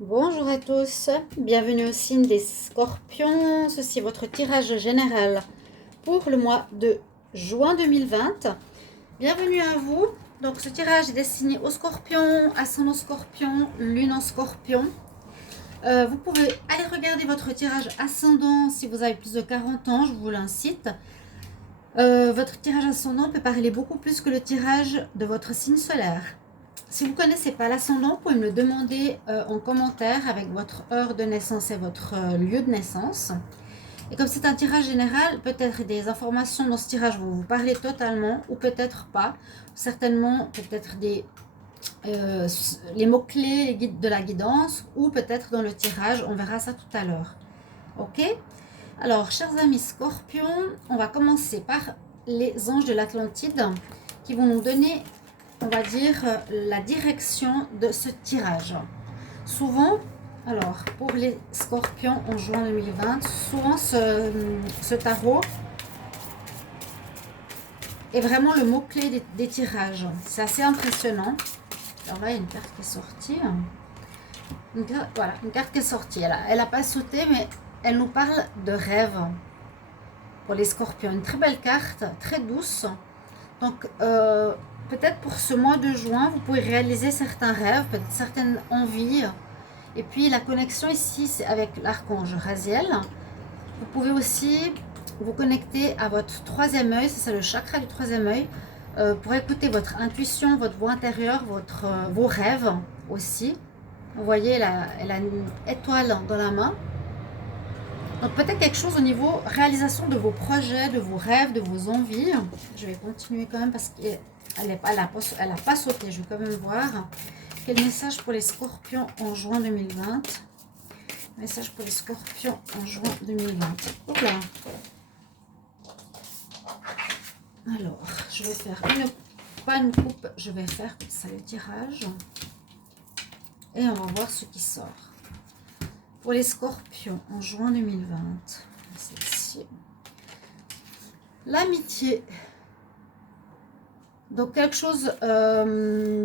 Bonjour à tous, bienvenue au signe des Scorpions. Ceci est votre tirage général pour le mois de juin 2020. Bienvenue à vous. Donc ce tirage est destiné aux Scorpions, ascendant Scorpion, lune en Scorpion. Vous pouvez aller regarder votre tirage ascendant si vous avez plus de 40 ans, je vous l'incite. Votre tirage ascendant peut parler beaucoup plus que le tirage de votre signe solaire. Si vous ne connaissez pas l'ascendant, vous pouvez me le demander en commentaire avec votre heure de naissance et votre lieu de naissance. Et comme c'est un tirage général, peut-être des informations dans ce tirage vont vous parler totalement ou peut-être pas. Certainement, peut-être les mots-clés, les guides de la guidance ou peut-être dans le tirage, on verra ça tout à l'heure. Ok? Alors, chers amis Scorpions, on va commencer par les anges de l'Atlantide qui vont nous donner, on va dire, la direction de ce tirage. Souvent, alors, pour les Scorpions en juin 2020, souvent ce tarot est vraiment le mot-clé des tirages. C'est assez impressionnant. Alors là, il y a une carte qui est sortie. Voilà, une carte qui est sortie. Elle a pas sauté, mais elle nous parle de rêve pour les Scorpions. Une très belle carte, très douce. Donc, peut-être pour ce mois de juin, vous pouvez réaliser certains rêves, peut-être certaines envies. Et puis, la connexion ici, c'est avec l'archange Raziel. Vous pouvez aussi vous connecter à votre troisième œil, c'est le chakra du troisième œil, pour écouter votre intuition, votre voix intérieure, vos rêves aussi. Vous voyez, elle a une étoile dans la main. Donc peut-être quelque chose au niveau réalisation de vos projets, de vos rêves, de vos envies. Je vais continuer quand même parce qu'elle n'a pas sauté. Je vais quand même voir. Quel message pour les Scorpions en juin 2020? Message pour les Scorpions en juin 2020. Oula. Alors, je vais faire pas une coupe, je vais faire ça le tirage. Et on va voir ce qui sort. Pour les Scorpions en juin 2020. Celle-ci. L'amitié. Donc quelque chose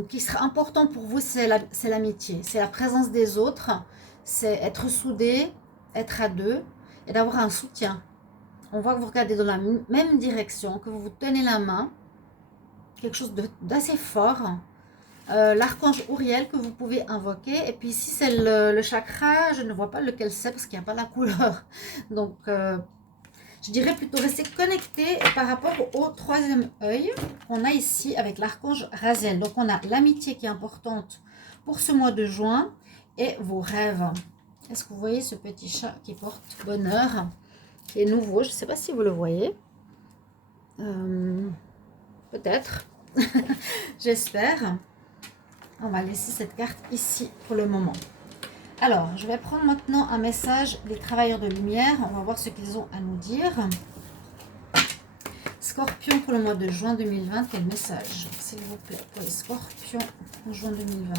qui sera important pour vous, c'est l'amitié. C'est la présence des autres. C'est être soudé, être à deux et d'avoir un soutien. On voit que vous regardez dans la même direction, que vous vous tenez la main. Quelque chose d'assez fort. L'archange Uriel que vous pouvez invoquer. Et puis ici, c'est le chakra. Je ne vois pas lequel c'est parce qu'il n'y a pas la couleur. Donc, je dirais plutôt rester connecté par rapport au troisième œil qu'on a ici avec l'archange Raziel. Donc, on a l'amitié qui est importante pour ce mois de juin et vos rêves. Est-ce que vous voyez ce petit chat qui porte bonheur, qui est nouveau? Je ne sais pas si vous le voyez. Peut-être. J'espère. On va laisser cette carte ici pour le moment. Alors, je vais prendre maintenant un message des travailleurs de lumière. On va voir ce qu'ils ont à nous dire. Scorpion pour le mois de juin 2020, quel message, s'il vous plaît, pour les Scorpions en juin 2020.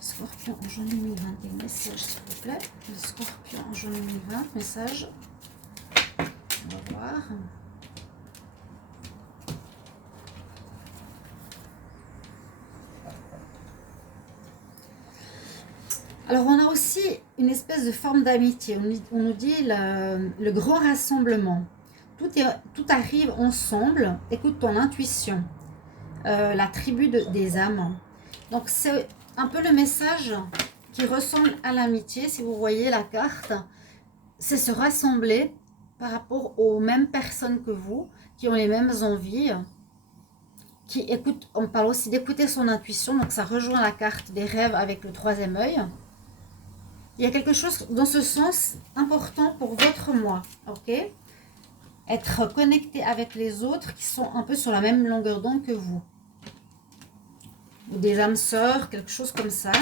Scorpion en juin 2020, quel message, s'il vous plaît. Les Scorpions en juin 2020, message. On va voir. Alors, on a aussi une espèce de forme d'amitié. On nous dit le grand rassemblement. Tout arrive ensemble. Écoute ton intuition. La tribu des âmes. Donc, c'est un peu le message qui ressemble à l'amitié. Si vous voyez la carte, c'est se rassembler par rapport aux mêmes personnes que vous, qui ont les mêmes envies, qui écoutent. On parle aussi d'écouter son intuition. Donc, ça rejoint la carte des rêves avec le troisième œil. Il y a quelque chose dans ce sens important pour votre mois, ok? Être connecté avec les autres qui sont un peu sur la même longueur d'onde que vous. Ou des âmes sœurs, quelque chose comme ça.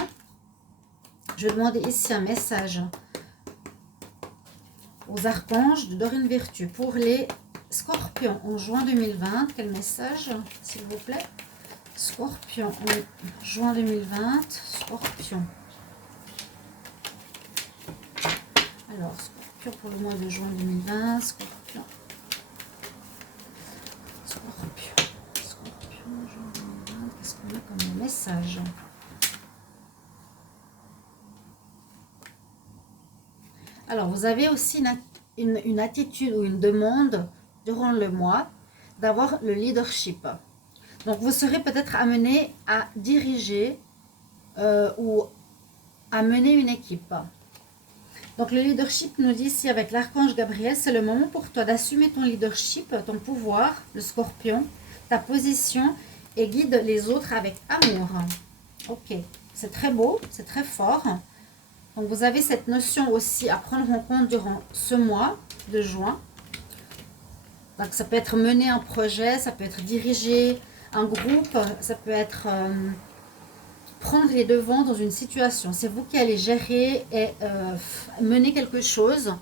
Je vais demander ici un message aux archanges de Dorine Virtue. Pour les Scorpions en juin 2020, quel message, s'il vous plaît? Scorpion en juin 2020, Scorpion. Alors, Scorpion pour le mois de juin 2020, Scorpion. Scorpion, juin 2020, qu'est-ce qu'on a comme message? Alors, vous avez aussi une attitude ou une demande durant le mois d'avoir le leadership. Donc, vous serez peut-être amené à diriger ou à mener une équipe. Donc, le leadership nous dit ici avec l'archange Gabriel, c'est le moment pour toi d'assumer ton leadership, ton pouvoir, le scorpion, ta position et guide les autres avec amour. Ok, c'est très beau, c'est très fort. Donc, vous avez cette notion aussi à prendre en compte durant ce mois de juin. Donc, ça peut être mener un projet, ça peut être diriger un groupe, ça peut être prendre les devants dans une situation. C'est vous qui allez gérer et mener quelque chose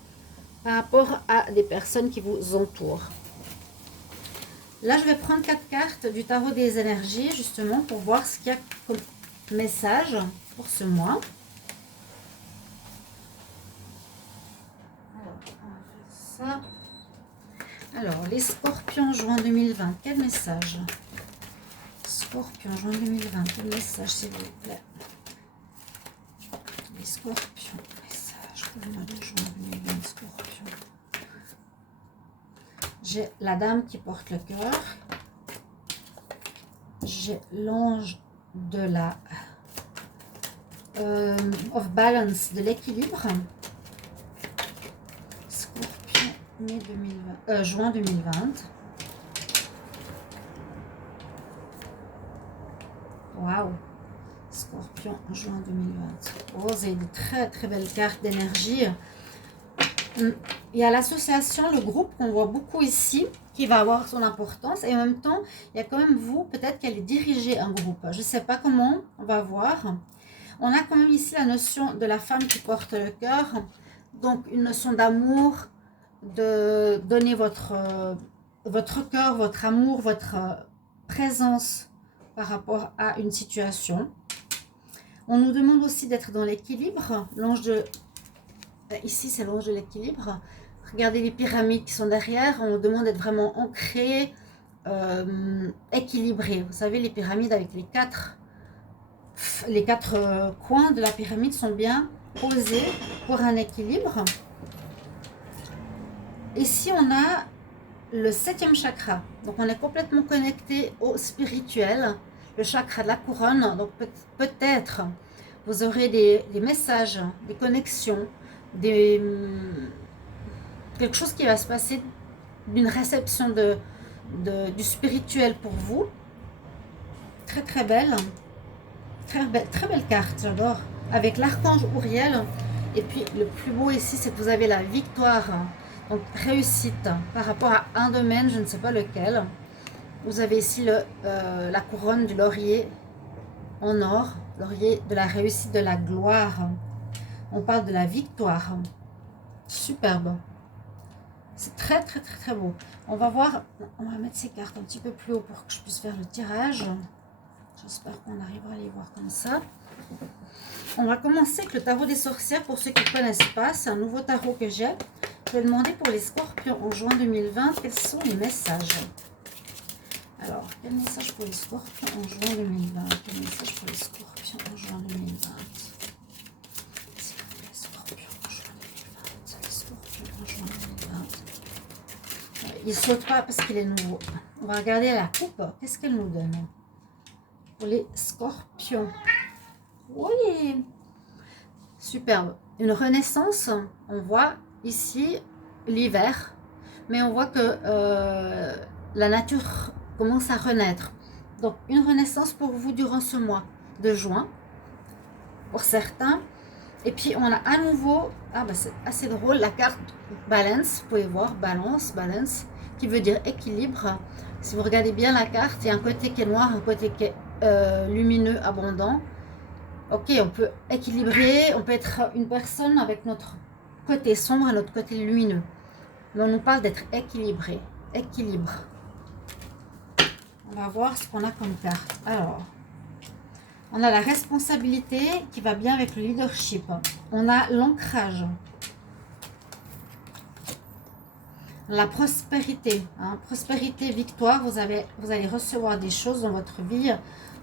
par rapport à des personnes qui vous entourent. Là, je vais prendre 4 cartes du tarot des énergies, justement, pour voir ce qu'il y a comme message pour ce mois. Ça. Alors, les scorpions, juin 2020, quel message? Scorpion, juin 2020, quel message, s'il vous plaît? Les scorpions, message pour le mois de juin 2020, scorpion. J'ai la dame qui porte le cœur. J'ai l'ange de la of balance, de l'équilibre. Juin 2020. Waouh! Scorpion, juin 2020. Oh, c'est une très très belle carte d'énergie. Il y a l'association, le groupe qu'on voit beaucoup ici, qui va avoir son importance. Et en même temps, il y a quand même vous, peut-être qu'elle est dirigée un groupe. Je ne sais pas comment, on va voir. On a quand même ici la notion de la femme qui porte le cœur. Donc, une notion d'amour, de donner votre cœur, votre amour, votre présence par rapport à une situation. On nous demande aussi d'être dans l'équilibre. L'ange de... Ici, c'est l'ange de l'équilibre. Regardez les pyramides qui sont derrière. On nous demande d'être vraiment ancré, équilibré. Vous savez, les pyramides avec les quatre coins de la pyramide sont bien posés pour un équilibre. Ici, on a le 7e chakra. Donc, on est complètement connecté au spirituel, le chakra de la couronne. Donc, peut-être vous aurez des messages, des connexions, quelque chose qui va se passer d'une réception du spirituel pour vous. Très, très belle. Très belle carte, j'adore. Avec l'archange Uriel. Et puis, le plus beau ici, c'est que vous avez la victoire. Donc, réussite par rapport à un domaine, je ne sais pas lequel. Vous avez ici la couronne du laurier en or, laurier de la réussite, de la gloire. On parle de la victoire. Superbe. C'est très, très, très, très beau. On va voir, on va mettre ces cartes un petit peu plus haut pour que je puisse faire le tirage. J'espère qu'on arrivera à les voir comme ça. On va commencer avec le tarot des sorcières. Pour ceux qui ne connaissent pas, c'est un nouveau tarot que j'ai. Je vais demander pour les scorpions en juin 2020, quels sont les messages. Alors, quel message pour les scorpions en juin 2020? Quel message pour les scorpions en juin 2020? Les scorpions en juin 2020. Les scorpions en juin 2020. Il ne saute pas parce qu'il est nouveau. On va regarder la coupe. Qu'est-ce qu'elle nous donne pour les scorpions? Oui, superbe. Une renaissance, on voit ici l'hiver, mais on voit que la nature commence à renaître. Donc, une renaissance pour vous durant ce mois de juin, pour certains. Et puis, on a à nouveau, c'est assez drôle, la carte balance, vous pouvez voir, balance, qui veut dire équilibre. Si vous regardez bien la carte, il y a un côté qui est noir, un côté qui est lumineux, abondant. Ok, on peut équilibrer, on peut être une personne avec notre côté sombre et notre côté lumineux. Mais on nous parle d'être équilibré, équilibre. On va voir ce qu'on a comme carte. Alors, on a la responsabilité qui va bien avec le leadership. On a l'ancrage. La prospérité. Prospérité, victoire. Vous allez recevoir des choses dans votre vie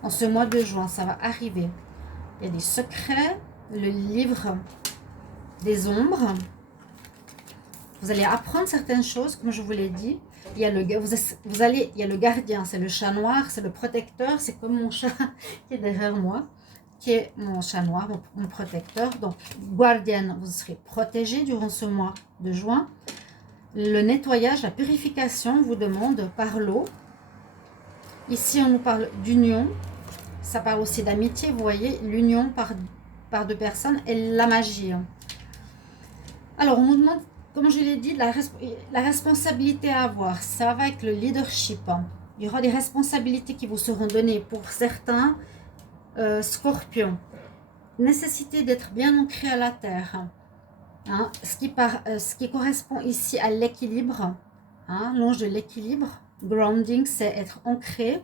en ce mois de juin. Ça va arriver. Il y a des secrets. Le livre des ombres. Vous allez apprendre certaines choses, comme je vous l'ai dit. Il y a il y a le gardien, c'est le chat noir, c'est le protecteur, c'est comme mon chat qui est derrière moi, qui est mon chat noir, mon protecteur. Donc, guardienne, vous serez protégé durant ce mois de juin. Le nettoyage, la purification vous demande par l'eau. Ici, on nous parle d'union. Ça parle aussi d'amitié. Vous voyez, l'union par deux personnes et la magie. Alors, on nous demande, comme je l'ai dit, la responsabilité à avoir. Ça va avec le leadership. Il y aura des responsabilités qui vous seront données pour certains scorpions. Nécessité d'être bien ancré à la terre. Hein, ce qui correspond ici à l'équilibre, hein, l'ange de l'équilibre, grounding, c'est être ancré.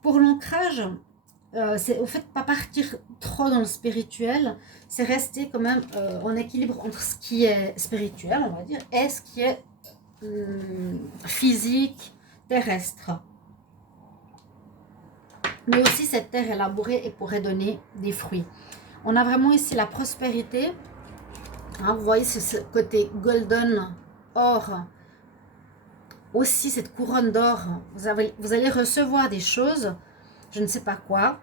Pour l'ancrage, c'est au fait de ne pas partir trop dans le spirituel, c'est rester quand même en équilibre entre ce qui est spirituel, on va dire, et ce qui est physique, terrestre. Mais aussi cette terre élaborée et pourrait donner des fruits. On a vraiment ici la prospérité. Hein, vous voyez ce côté golden, or, aussi cette couronne d'or. Vous allez recevoir des choses, je ne sais pas quoi,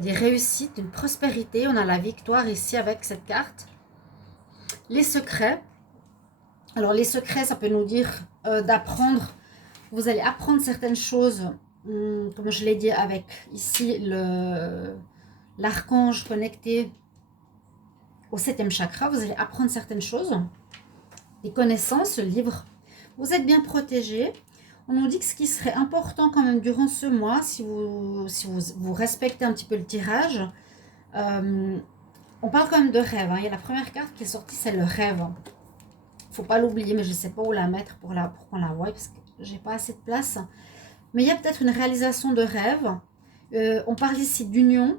des réussites, une prospérité. On a la victoire ici avec cette carte. Les secrets. Alors les secrets, ça peut nous dire d'apprendre. Vous allez apprendre certaines choses, comme je l'ai dit avec ici l'archange connecté au 7e chakra. Vous allez apprendre certaines choses, des connaissances, le livre. Vous êtes bien protégé. On nous dit que ce qui serait important quand même durant ce mois, si vous respectez un petit peu le tirage, on parle quand même de rêve. Hein. Il y a la première carte qui est sortie, c'est le rêve. Il ne faut pas l'oublier, mais je ne sais pas où la mettre pour qu'on la voie, parce que j'ai pas assez de place. Mais il y a peut-être une réalisation de rêve. On parle ici d'union,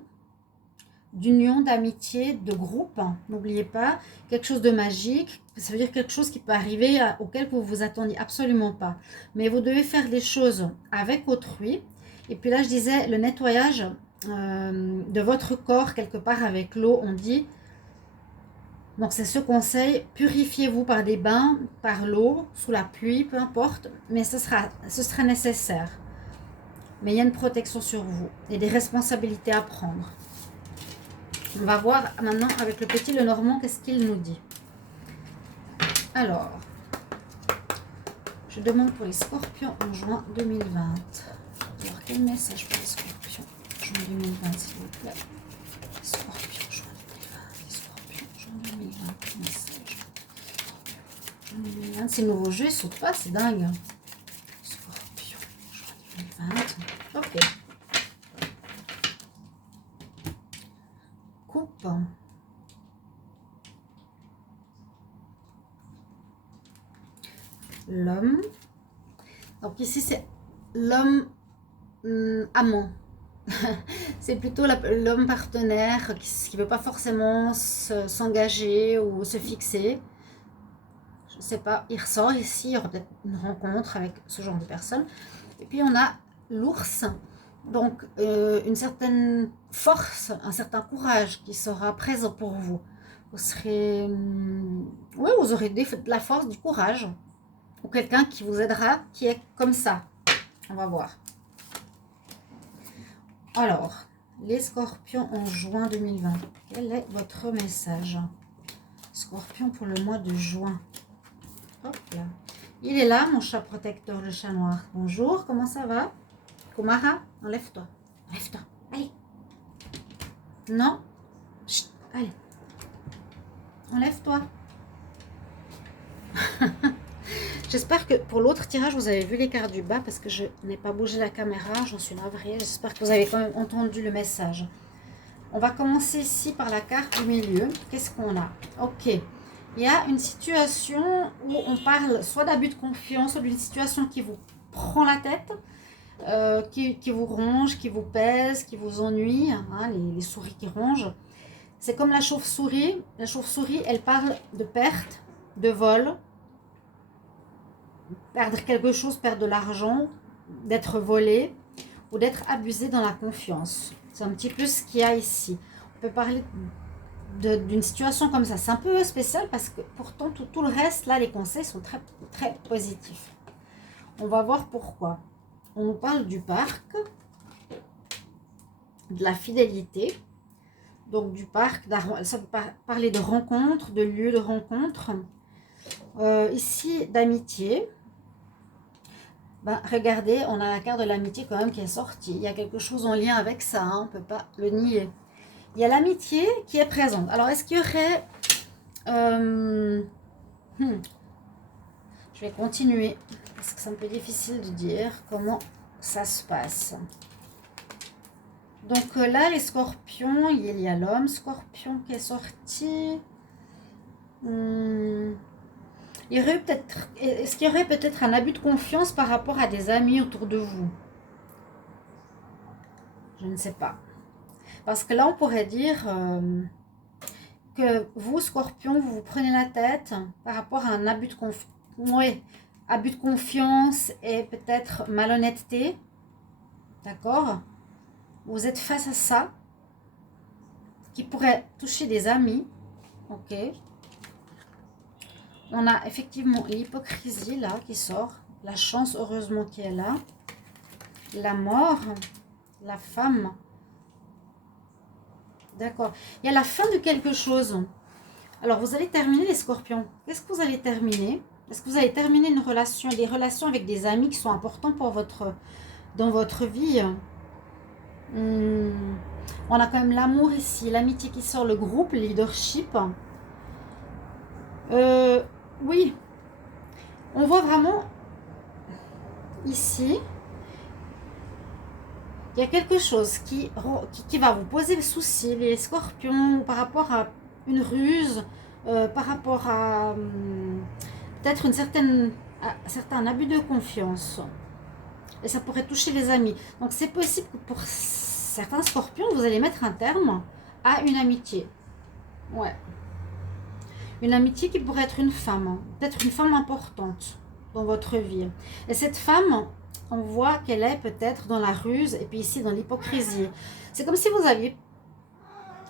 d'amitié, de groupe. N'oubliez pas, quelque chose de magique. Ça veut dire quelque chose qui peut arriver auquel vous ne vous attendiez absolument pas. Mais vous devez faire des choses avec autrui. Et puis là, je disais, le nettoyage de votre corps, quelque part avec l'eau, on dit. Donc c'est ce conseil, purifiez-vous par des bains, par l'eau, sous la pluie, peu importe. Mais ce sera nécessaire. Mais il y a une protection sur vous et des responsabilités à prendre. On va voir maintenant avec le petit Lenormand qu'est-ce qu'il nous dit. Alors, je demande pour les scorpions en juin 2020. Alors, quel message pour les scorpions juin 2020, s'il vous plaît. Scorpions, juin 2020. Scorpions, juin 2020. Message. Juin 2020. Ces nouveaux jeux, ils sautent pas, c'est dingue. Scorpions, juin 2020. Ok. Coupe. L'homme. Donc ici, c'est l'homme amant. C'est plutôt l'homme partenaire qui ne veut pas forcément s'engager ou se fixer. Je ne sais pas, il ressort ici, il y aura peut-être une rencontre avec ce genre de personne. Et puis on a l'ours. Donc une certaine force, un certain courage qui sera présent pour vous. Vous serez... oui, vous aurez de la force, du courage. Ou quelqu'un qui vous aidera, qui est comme ça. On va voir. Alors, les scorpions en juin 2020. Quel est votre message? Scorpion pour le mois de juin. Hop là. Il est là, mon chat protecteur, le chat noir. Bonjour, comment ça va? Kumara, enlève-toi. Enlève-toi. Allez. Non. Chut, allez. Enlève-toi. J'espère que pour l'autre tirage, vous avez vu les cartes du bas parce que je n'ai pas bougé la caméra. J'en suis navrée. J'espère que vous avez quand même entendu le message. On va commencer ici par la carte du milieu. Qu'est-ce qu'on a? Ok. Il y a une situation où on parle soit d'abus de confiance, soit d'une situation qui vous prend la tête, qui vous ronge, qui vous pèse, qui vous ennuie. Hein, les souris qui rongent. C'est comme la chauve-souris. La chauve-souris, elle parle de perte, de vol. Perdre quelque chose, perdre de l'argent, d'être volé ou d'être abusé dans la confiance. C'est un petit peu ce qu'il y a ici. On peut parler d'une situation comme ça. C'est un peu spécial parce que pourtant tout le reste, là, les conseils sont très, très positifs. On va voir pourquoi. On nous parle du parc, de la fidélité. Donc du parc, ça peut parler de rencontres, de lieux de rencontres. Ici, d'amitié. Ben, regardez, on a la carte de l'amitié quand même qui est sortie. Il y a quelque chose en lien avec ça, hein, on ne peut pas le nier. Il y a l'amitié qui est présente. Alors, est-ce qu'il y aurait... Je vais continuer, parce que c'est un peu difficile de dire comment ça se passe. Donc là, les scorpions, il y a l'homme scorpion qui est sorti. Est-ce qu'il y aurait peut-être un abus de confiance par rapport à des amis autour de vous? Je ne sais pas. Parce que là, on pourrait dire que vous, scorpion, vous vous prenez la tête par rapport à un abus de confiance. Oui, abus de confiance et peut-être malhonnêteté. D'accord? Vous êtes face à ça qui pourrait toucher des amis. Ok. On a effectivement l'hypocrisie là qui sort. La chance, heureusement, qui est là. La mort. La femme. D'accord. Il y a la fin de quelque chose. Alors, vous allez terminer les scorpions. Qu'est-ce que vous allez terminer? Est-ce que vous allez terminer une relation, des relations avec des amis qui sont importants pour dans votre vie? On a quand même l'amour ici, l'amitié qui sort, le groupe, le leadership. Oui, on voit vraiment ici, il y a quelque chose qui va vous poser souci, les scorpions, par rapport à une ruse, par rapport à peut-être un certain abus de confiance. Et ça pourrait toucher les amis. Donc c'est possible que pour certains scorpions, vous allez mettre un terme à une amitié. Ouais. Une amitié qui pourrait être une femme, peut-être une femme importante dans votre vie. Et cette femme, on voit qu'elle est peut-être dans la ruse et puis ici dans l'hypocrisie. C'est comme si vous aviez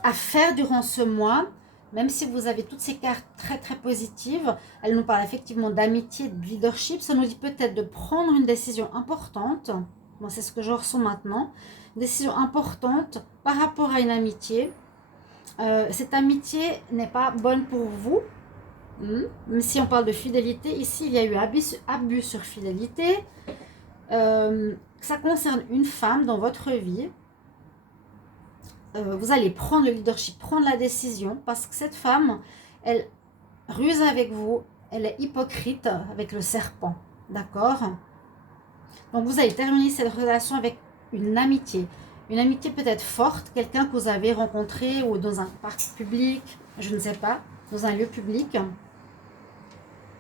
à faire durant ce mois, même si vous avez toutes ces cartes très très positives, elle nous parle effectivement d'amitié, de leadership, ça nous dit peut-être de prendre une décision importante. Moi, c'est ce que je ressens maintenant. Une décision importante par rapport à une amitié. Cette amitié n'est pas bonne pour vous. Même si on parle de fidélité, ici il y a eu abus sur fidélité. Ça concerne une femme dans votre vie. Vous allez prendre le leadership, prendre la décision, parce que cette femme, elle ruse avec vous, elle est hypocrite avec le serpent. D'accord? Donc vous allez terminer cette relation avec une amitié. Une amitié peut-être forte, quelqu'un que vous avez rencontré ou dans un parc public, je ne sais pas, dans un lieu public.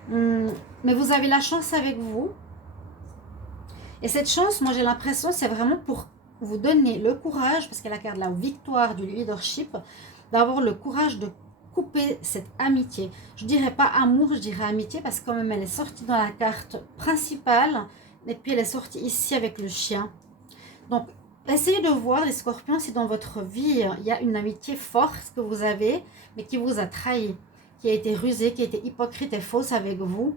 Mais vous avez la chance avec vous. Et cette chance, moi j'ai l'impression, c'est vraiment pour vous donner le courage, parce qu'il y a la carte de la victoire du leadership, d'avoir le courage de couper cette amitié. Je dirais pas amour, je dirais amitié, parce que quand même elle est sortie dans la carte principale, et puis elle est sortie ici avec le chien. Donc, essayez de voir les scorpions si dans votre vie, il y a une amitié forte que vous avez, mais qui vous a trahi, qui a été rusée, qui a été hypocrite et fausse avec vous.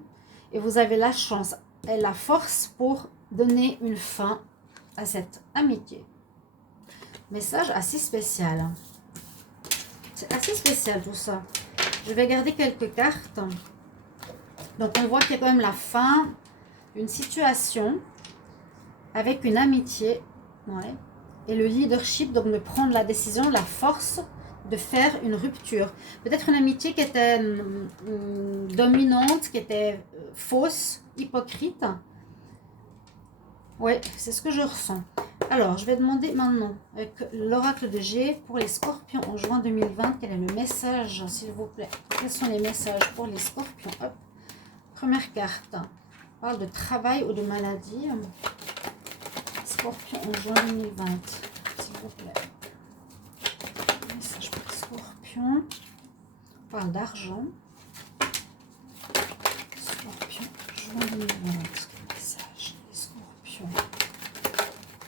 Et vous avez la chance et la force pour donner une fin à cette amitié. Message assez spécial. C'est assez spécial tout ça. Je vais garder quelques cartes. Donc on voit qu'il y a quand même la fin d'une situation avec une amitié. Ouais. Et le leadership, donc de prendre la décision, la force de faire une rupture. Peut-être une amitié qui était dominante, qui était fausse, hypocrite. Oui, c'est ce que je ressens. Alors, je vais demander maintenant, avec l'oracle de G, pour les scorpions en juin 2020, quel est le message, s'il vous plaît? Quels sont les messages pour les scorpions? Hop. Première carte. On parle de travail ou de maladie. Scorpion en juin 2020, s'il vous plaît. Message pour les scorpions. On parle d'argent. Scorpion, juin 2020.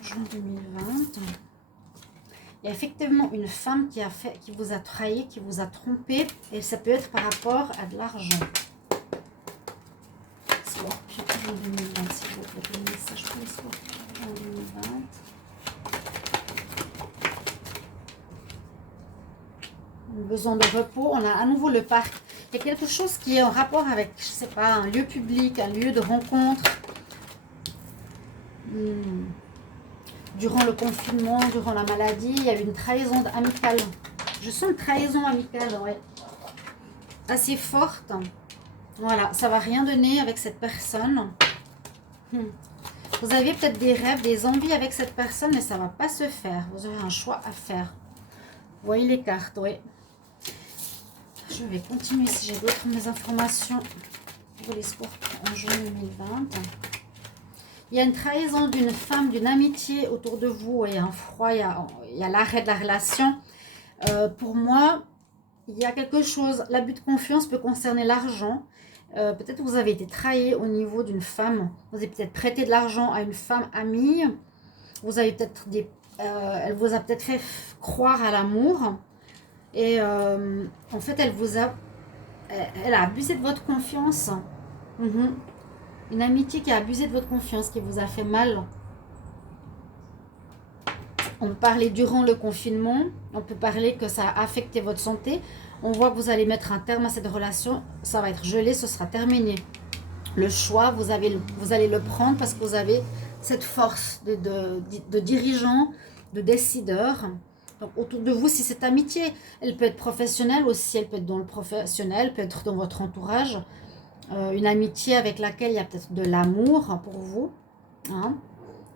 Juin 2020. Il y a effectivement une femme qui vous a trahi, qui vous a trompé. Et ça peut être par rapport à de l'argent. Scorpion en 2020, s'il vous plaît. Quel message pour les Scorpions en 2020? Besoin de repos. On a à nouveau le parc. Il y a quelque chose qui est en rapport avec, je sais pas, un lieu public, un lieu de rencontre. Durant le confinement, durant la maladie, il y a eu une trahison amicale. Je sens une trahison amicale, ouais. Assez forte. Voilà, ça va rien donner avec cette personne. Vous avez peut-être des rêves, des envies avec cette personne, mais ça ne va pas se faire. Vous aurez un choix à faire. Vous voyez les cartes, oui. Je vais continuer si j'ai d'autres informations pour les Scorpions en juin 2020. Il y a une trahison d'une femme, d'une amitié autour de vous. Il y a un froid, il y a l'arrêt de la relation. Pour moi, il y a quelque chose. L'abus de confiance peut concerner l'argent. Peut-être que vous avez été trahi au niveau d'une femme. Vous avez peut-être prêté de l'argent à une femme amie. Vous avez peut-être elle vous a peut-être fait croire à l'amour. Et en fait, elle a abusé de votre confiance. Une amitié qui a abusé de votre confiance, qui vous a fait mal. On peut parler durant le confinement. On peut parler que ça a affecté votre santé. On voit que vous allez mettre un terme à cette relation. Ça va être gelé, ce sera terminé. Le choix, vous allez le prendre parce que vous avez cette force de dirigeant, de décideur. Donc autour de vous, si cette amitié, elle peut être professionnelle aussi, elle peut être dans le professionnel, elle peut être dans votre entourage. Une amitié avec laquelle il y a peut-être de l'amour pour vous. Hein.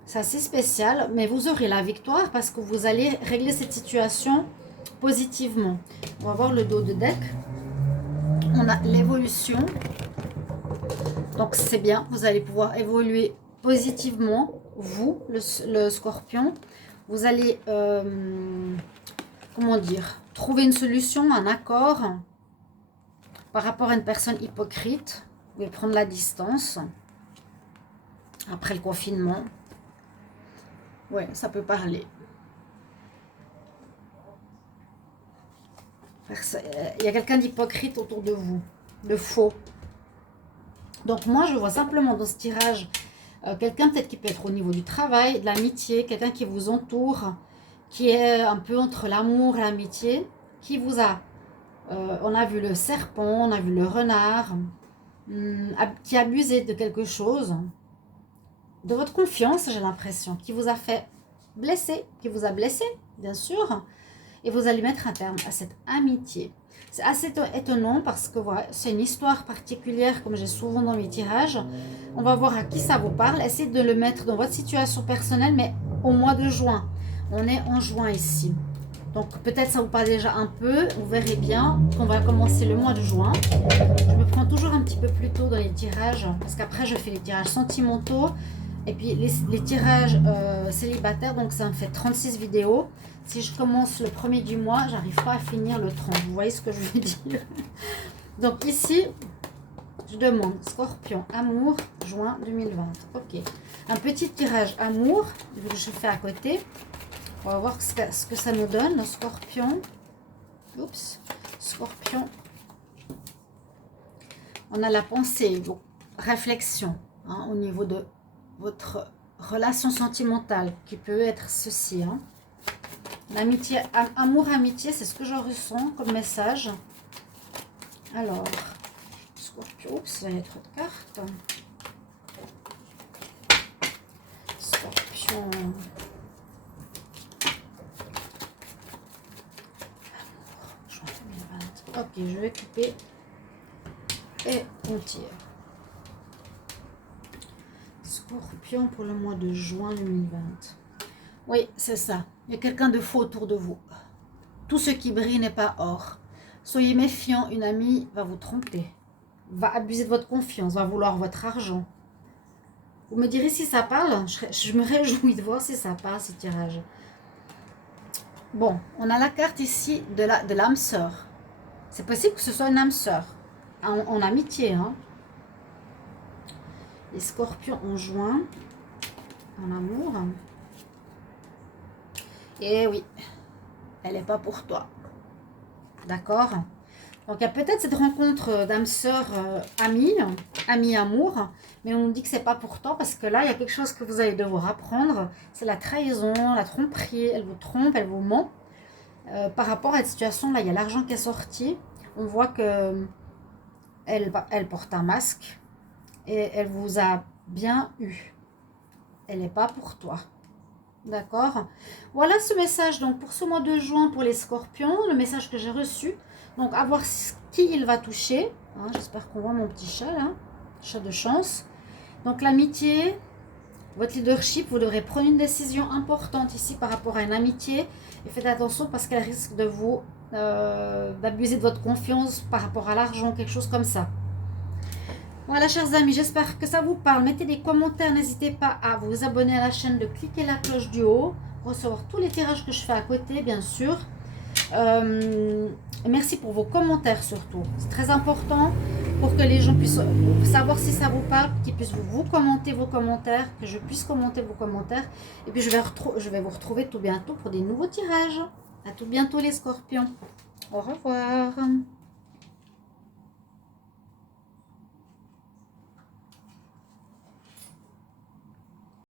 C'est assez spécial, mais vous aurez la victoire parce que vous allez régler cette situation positivement. On va voir le dos de deck. On a l'évolution. Donc c'est bien, vous allez pouvoir évoluer positivement, vous, le Scorpion. Vous allez, comment dire, trouver une solution, un accord par rapport à une personne hypocrite. Vous allez prendre la distance après le confinement. Ouais, ça peut parler. Il y a quelqu'un d'hypocrite autour de vous, de faux. Donc moi, je vois simplement dans ce tirage quelqu'un peut-être qui peut être au niveau du travail, de l'amitié, quelqu'un qui vous entoure, qui est un peu entre l'amour et l'amitié, qui vous a... on a vu le serpent, on a vu le renard, qui a abusé de quelque chose, de votre confiance, j'ai l'impression, qui vous a fait blesser, qui vous a blessé, bien sûr, et vous allez mettre un terme à cette amitié. C'est assez étonnant parce que voilà, c'est une histoire particulière, comme j'ai souvent dans mes tirages. On va voir à qui ça vous parle. Essayez de le mettre dans votre situation personnelle, mais au mois de juin. On est en juin ici. Donc peut-être ça vous parle déjà un peu. Vous verrez bien qu'on va commencer le mois de juin. Je me prends toujours un petit peu plus tôt dans les tirages, parce qu'après je fais les tirages sentimentaux. Et puis les tirages célibataires, donc ça me fait 36 vidéos. Si je commence le premier du mois, j'arrive pas à finir le 30. Vous voyez ce que je veux dire? Donc ici, je demande Scorpion, amour, juin 2020. Ok. Un petit tirage amour, que je fais à côté. On va voir ce que ça nous donne. Le Scorpion. Oups. Scorpion. On a la pensée, bon, réflexion, hein, au niveau de votre relation sentimentale qui peut être ceci. Hein. L'amitié, amour, amitié, c'est ce que je ressens comme message. Alors, Scorpion, oups, il y a trop de cartes. Scorpion. Ok, je vais couper et on tire. Scorpion pour le mois de juin 2020. Oui, c'est ça. Il y a quelqu'un de faux autour de vous. Tout ce qui brille n'est pas or. Soyez méfiant, une amie va vous tromper, va abuser de votre confiance, va vouloir votre argent. Vous me direz si ça parle, je me réjouis de voir si ça parle, ce tirage. Bon, on a la carte ici de l'âme sœur. C'est possible que ce soit une âme sœur, en amitié. Hein. Les Scorpions en juin, en amour. Et oui, elle n'est pas pour toi. D'accord? Donc, il y a peut-être cette rencontre d'âme sœur amie amour, mais on nous dit que c'est pas pour toi parce que là, il y a quelque chose que vous allez devoir apprendre. C'est la trahison, la tromperie. Elle vous trompe, elle vous ment. Par rapport à cette situation, là, il y a l'argent qui est sorti. On voit que elle porte un masque et elle vous a bien eu. Elle n'est pas pour toi. D'accord? Voilà ce message donc pour ce mois de juin pour les scorpions, le message que j'ai reçu. Donc à voir qui il va toucher. Hein, j'espère qu'on voit mon petit chat là, chat de chance. Donc l'amitié, votre leadership, vous devrez prendre une décision importante ici par rapport à une amitié. Et faites attention parce qu'elle risque de vous d'abuser de votre confiance par rapport à l'argent, quelque chose comme ça. Voilà, chers amis, j'espère que ça vous parle. Mettez des commentaires, n'hésitez pas à vous abonner à la chaîne, de cliquer la cloche du haut, recevoir tous les tirages que je fais à côté, bien sûr. Merci pour vos commentaires surtout. C'est très important pour que les gens puissent savoir si ça vous parle, qu'ils puissent vous commenter vos commentaires, que je puisse commenter vos commentaires. Et puis je vais vous retrouver tout bientôt pour des nouveaux tirages. À tout bientôt les scorpions. Au revoir.